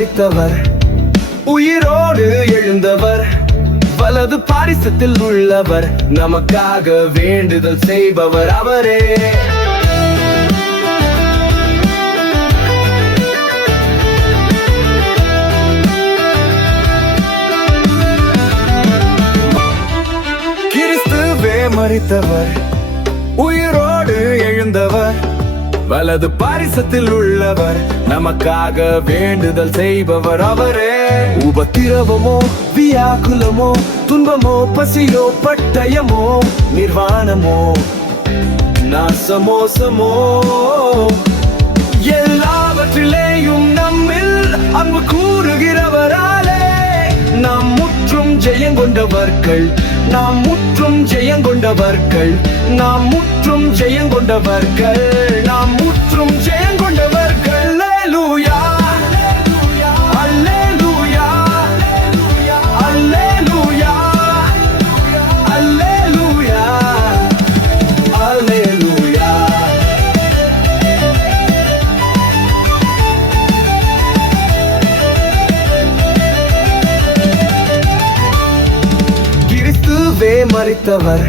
மரித்தவர், உயிரோடு எழுந்தவர், வலது பாரிசத்தில் உள்ளவர், நமக்காக வேண்டுதல் செய்பவர் அவரே. கிறிஸ்துவே மரித்தவர், உயிரோடு எழுந்தவர், வலது பாரிசத்தில் உள்ளவர், நமக்காக வேண்டுதல் செய்பவர் அவரே. உபத்திரவமோ வியாக்குலமோ துன்பமோ பசியோ பட்டயமோ நிர்வாணமோ நாசமோசமோ எல்லாவற்றிலேயும் நம்மில் அன்பு கூறுகிறவராலே நாம் முற்றும் ஜெயங்கொண்டவர்கள், நாம் முற்றும் ஜெயங்கொண்டவர்கள், நாம் முற்றும் ஜெயங்கொண்டவர்கள், நாம் முற்றும் ஜெயங்கொண்டவர்கள். அல்லேலூயா, அல்லேலூயா, அல்லேலூயா, அல்லேலூயா, அல்லேலூயா. கிறிஸ்துவே மரித்தவர்,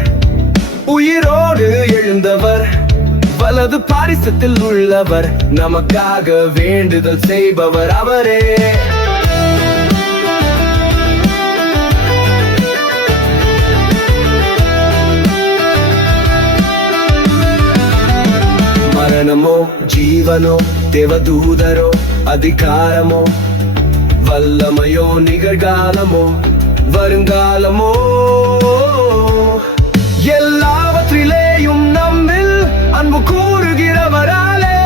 உயிரோடு எழுந்தவர், வலது பாரிசத்தில் உள்ளவர், நமக்காக வேண்டுதல் செய்பவர் அவரே. மரணமோ ஜீவனோ தேவதூதரோ அதிகாரமோ வல்லமையோ நிகழ்காலமோ வருங்காலமோ எல்லாவற்றிலேயும் நம்மில் அன்பு கூறுகிறவராலே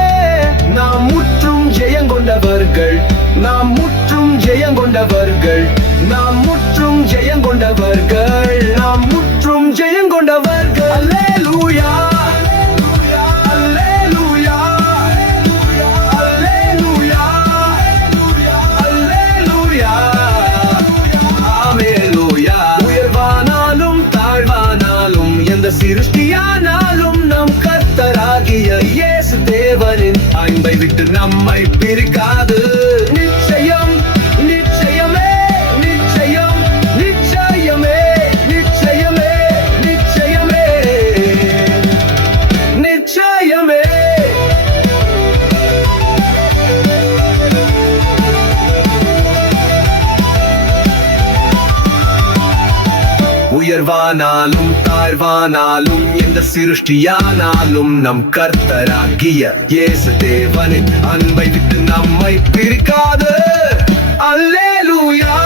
நாம் முற்றும் ஜெயங்கொண்டவர்கள், நாம் முற்றும் ஜெயங்கொண்டவர்கள், நாம் முற்றும் ஜெயங்கொண்டவர்கள், நாம் முற்றும் ஜெயங்கொண்டவர்கள். அல்லேலூயா, அல்லேலூயா, அல்லேலூயா, அல்லேலூயா, ஆமெலூயா. உயர்வானாலும் தாழ்வானாலும் எந்த சிருஷ்டியானாலும் நம் கர்த்தராகிய இயேசு தேவனின் அன்பை விட்டு நம்மை பிரிக்காது. நிச்சயம், நிச்சயமே, நிச்சயம், நிச்சயமே, நிச்சயமே, நிச்சயமே, நிச்சயமே. உயர்வானாலும் தாழ்வானாலும் எந்த சிருஷ்டியானாலும் நம் கர்த்தராகிய இயேசு தேவனின் அன்பை விட்டு நம்மை பிரிக்காது. அல்லேலூயா.